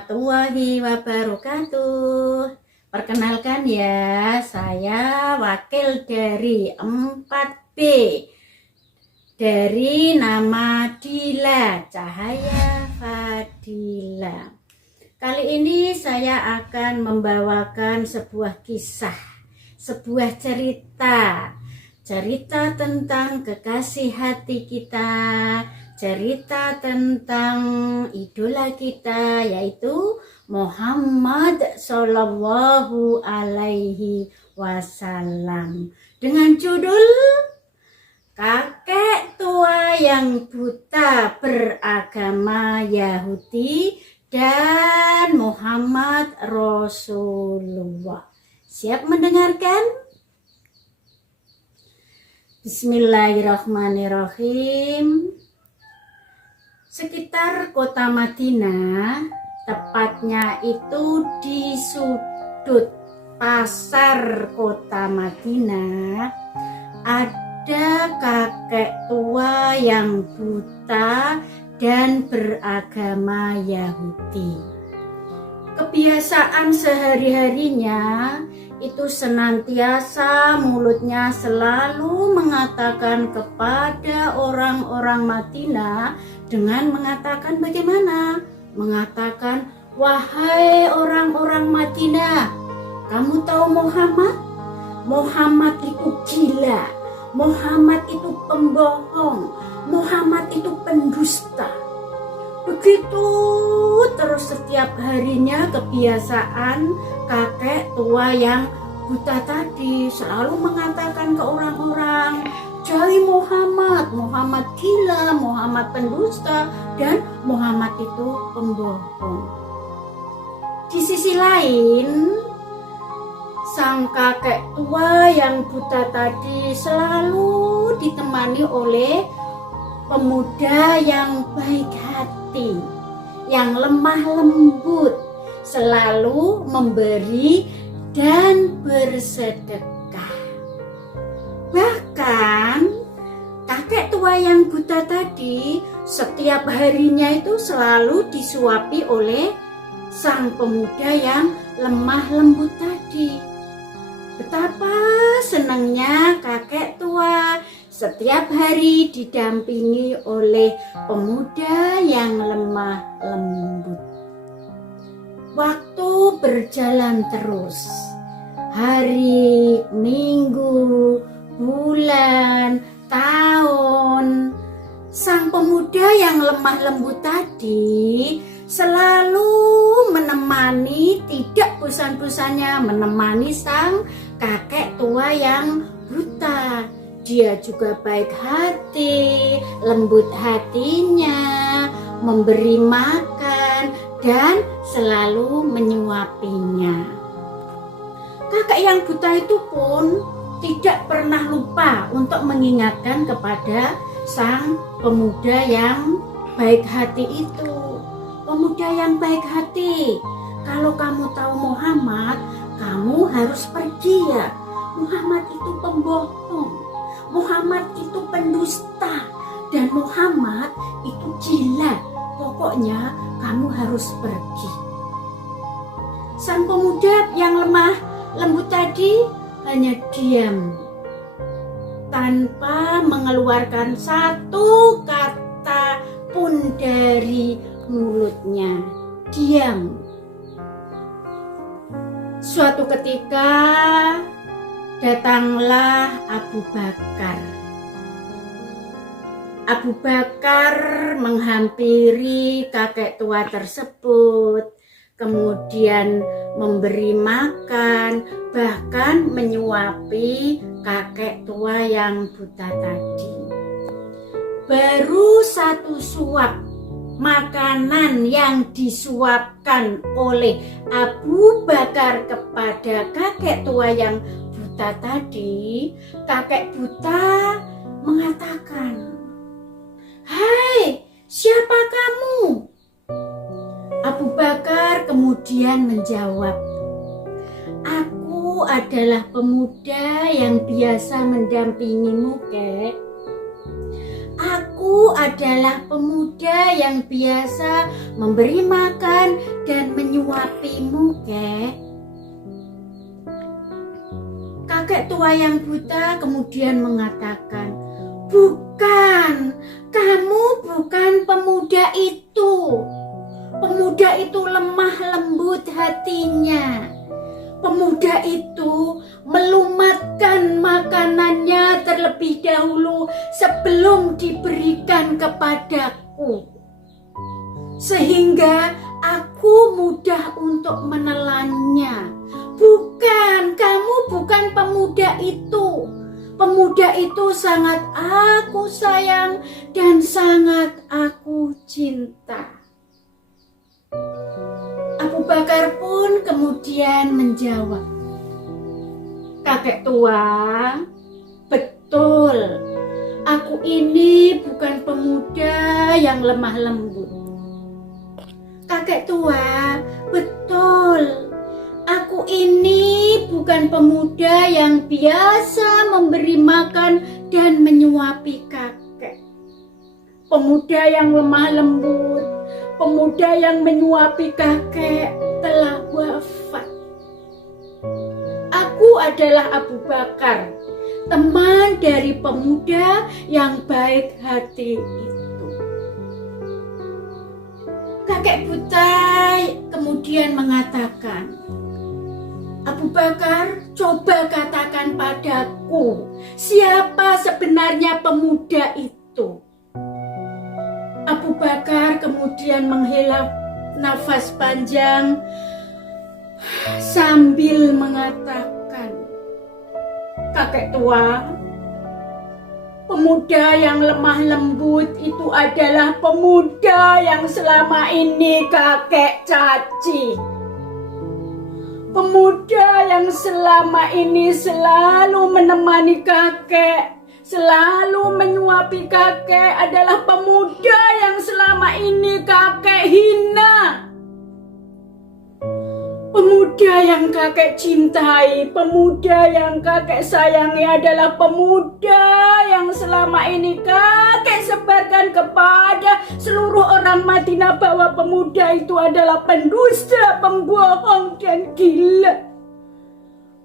warahmatullahi wabarakatuh. Perkenalkan ya, saya wakil dari 4B dari nama Dila Cahaya Fadila. Kali ini saya akan membawakan sebuah kisah, sebuah cerita tentang kekasih hati kita, cerita tentang idola kita, yaitu Muhammad Shallallahu Alaihi Wasallam, dengan judul Kakek Tua yang Buta Beragama Yahudi dan Muhammad Rasulullah. Siap mendengarkan? Bismillahirrahmanirrahim. Sekitar kota Madinah, tepatnya itu di sudut pasar kota Madinah, ada kakek tua yang buta dan beragama Yahudi. Kebiasaan sehari-harinya itu senantiasa mulutnya selalu mengatakan kepada orang-orang Madinah dengan mengatakan bagaimana? Mengatakan, wahai orang-orang Madinah, kamu tahu Muhammad? Muhammad itu gila, Muhammad itu pembohong, Muhammad itu pendusta. Begitu terus setiap harinya kebiasaan kakek tua yang buta tadi selalu mengatakan ke orang-orang, jauhi Muhammad, Muhammad gila, Muhammad pendusta, dan Muhammad itu pembohong. Di sisi lain, sang kakek tua yang buta tadi selalu ditemani oleh pemuda yang baik hati, yang lemah lembut, selalu memberi dan bersedekah. Bahkan kakek tua yang buta tadi setiap harinya itu selalu disuapi oleh sang pemuda yang lemah lembut tadi. Betapa senangnya kakek tua setiap hari didampingi oleh pemuda yang lemah lembut. Waktu berjalan terus. Hari, minggu, bulan, tahun. Sang pemuda yang lemah lembut tadi selalu menemani, tidak bosan-bosannya menemani sang kakek tua yang buta. Dia juga baik hati, lembut hatinya, memberi makan, dan selalu menyuapinya. Kakek yang buta itu pun tidak pernah lupa untuk mengingatkan kepada sang pemuda yang baik hati itu. Pemuda yang baik hati, kalau kamu tahu Muhammad, kamu harus pergi ya. Muhammad itu pembohong, Muhammad itu pendusta, dan Muhammad itu gila. Pokoknya kamu harus pergi. Sang pemuda yang lemah lembut tadi hanya diam, tanpa mengeluarkan satu kata pun dari mulutnya. Diam. Suatu ketika datanglah Abu Bakar. Abu Bakar menghampiri kakek tua tersebut, kemudian memberi makan, bahkan menyuapi kakek tua yang buta tadi. Baru satu suap makanan yang disuapkan oleh Abu Bakar kepada kakek tua yang buta tadi, kakek buta mengatakan, "Hai, siapa kamu?" Abu Bakar kemudian menjawab, "Aku adalah pemuda yang biasa mendampingimu, Kek. Aku Aku adalah pemuda yang biasa memberi makan dan menyuapimu, Kek. Kakek tua yang buta kemudian mengatakan, bukan, kamu bukan pemuda itu. Pemuda itu lemah lembut hatinya. Pemuda itu melumatkan makanannya terlebih dahulu sebelum diberikan kepadaku. Sehingga aku mudah untuk menelannya. Bukan, kamu bukan pemuda itu. Pemuda itu sangat aku sayang dan sangat aku cinta. Abu Bakar pun kemudian menjawab, kakek tua, betul, aku ini bukan pemuda yang lemah lembut. Kakek tua, betul, aku ini bukan pemuda yang biasa memberi makan dan menyuapi kakek. Pemuda yang lemah lembut, pemuda yang menyuapi kakek telah wafat. Aku adalah Abu Bakar, teman dari pemuda yang baik hati itu. Kakek buta kemudian mengatakan, Abu Bakar, coba katakan padaku, siapa sebenarnya pemuda itu? Abu Bakar kemudian menghela nafas panjang sambil mengatakan, kakek tua, pemuda yang lemah lembut itu adalah pemuda yang selama ini kakek caci. Pemuda yang selama ini selalu menemani kakek, selalu menyuapi kakek adalah pemuda yang selama ini kakek hina. Pemuda yang kakek cintai, pemuda yang kakek sayangi adalah pemuda yang selama ini kakek sebarkan kepada seluruh orang Madinah bahwa pemuda itu adalah pendusta, pembohong, dan gila.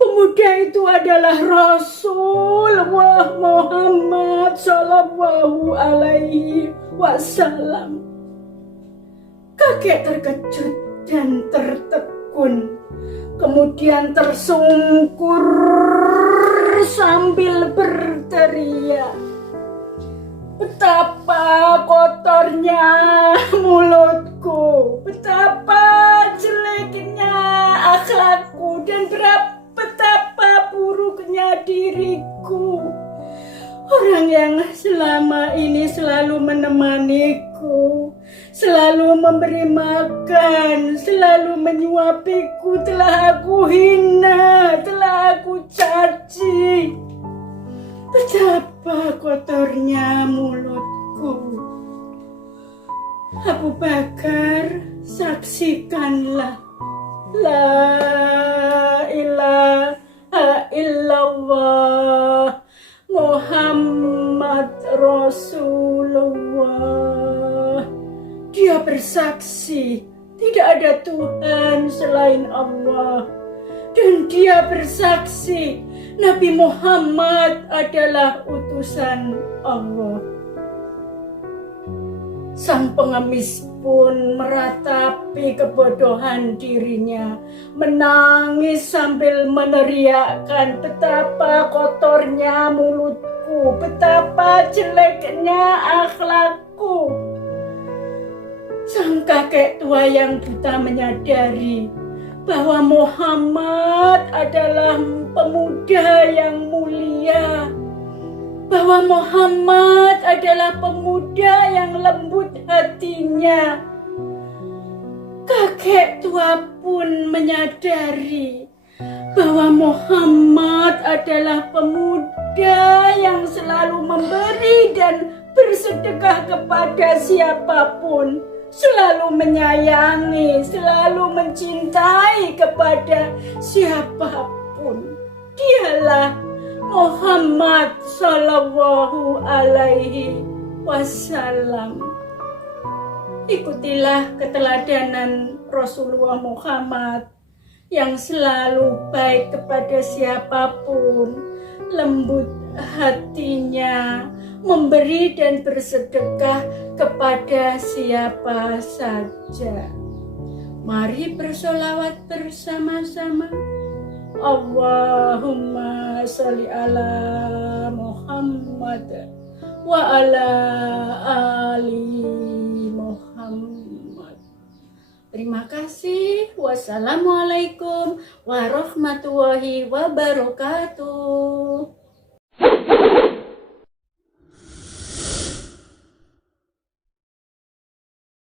Pemuda itu adalah Rasulullah Muhammad Sallallahu Alaihi Wasallam. Kakek terkejut dan tertekun, kemudian tersungkur sambil berteriak, betapa kotornya mulutku, betapa jeleknya akhlakku, dan betapa buruknya diriku. Orang yang selama ini selalu menemaniku, selalu memberi makan, selalu menyuapiku, telah aku hina, telah aku caci. Betapa kotornya mulutku. Abu Bakar, saksikanlah. La ilaha illallah Muhammad Rasulullah. Dia bersaksi tidak ada Tuhan selain Allah, dan dia bersaksi Nabi Muhammad adalah utusan Allah. Sang pengemis pun meratapi kebodohan dirinya, menangis sambil meneriakkan, betapa kotornya mulutku, betapa jeleknya akhlakku. Sang kakek tua yang buta menyadari bahwa Muhammad adalah pemuda yang mulia, bahwa Muhammad adalah pemuda yang lembut hatinya. Kakek tua pun menyadari bahwa Muhammad adalah pemuda yang selalu memberi dan bersedekah kepada siapapun, selalu menyayangi, selalu mencintai kepada siapapun. Dialah Muhammad Sallallahu Alaihi wasallam. Ikutilah keteladanan Rasulullah Muhammad yang selalu baik kepada siapapun, lembut hatinya, memberi dan bersedekah kepada siapa saja. Mari bersolawat bersama-sama. Allahumma sholli ala Muhammad wa ala ali Muhammad. Terima kasih. Wassalamualaikum warahmatullahi wabarakatuh.